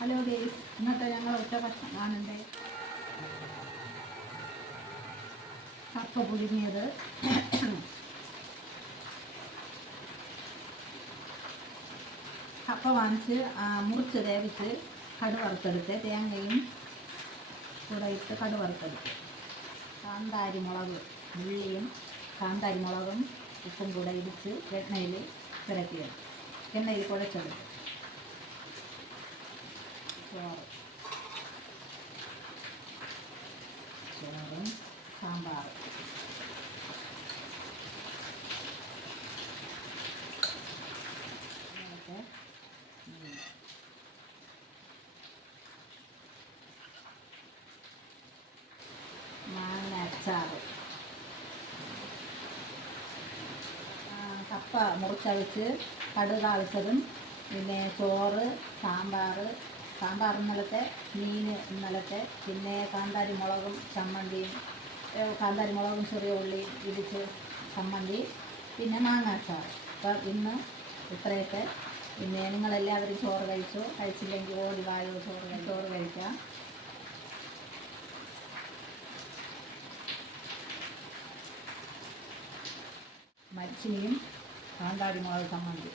Hello guys, ഇന്നത്തെ ഞങ്ങൾ ഒറ്റ ഭക്ഷണം കാണണ്ടേ കപ്പ പുഴുങ്ങിയത്. കപ്പ വാങ്ങിച്ച് മുറിച്ച് വേവിച്ച് കടുവറുത്തെടുത്ത് തേങ്ങയും കൂടെ ഇട്ട് കടുവറുത്തെടുത്ത് കാന്താരി മുളക് ഉള്ളിയും കാന്താരി മുളകും ഉപ്പും കൂടെ ഇടിച്ച് എണ്ണയിൽ പുരട്ടിയത്, എണ്ണയിൽ കുഴച്ചെടുത്ത് ചോറും സാമ്പാറും മാങ്ങ അച്ചാറ്, കപ്പ മുറിച്ചഴിച്ച് കടുക് താളിച്ചതും, പിന്നെ ചോറ്, സാമ്പാർ ഇന്നലത്തെ, മീൻ ഇന്നലത്തെ, പിന്നെ കാന്താരി മുളകും ചമ്മന്തിയും, കാന്താരി മുളകും ചെറിയ ഉള്ളി ഇടിച്ച് ചമ്മന്തി, പിന്നെ മാങ്ങ അച്ചാർ. അപ്പം ഇന്ന് ഇത്രയൊക്കെ. പിന്നെ നിങ്ങളെല്ലാവരും ചോറ് കഴിച്ചോ? കഴിച്ചില്ലെങ്കിൽ ഓടി വായോ, ചോറ് കഴിക്കാം. മരിച്ചിനിയും കാന്താരി മുളക് ചമ്മന്തി.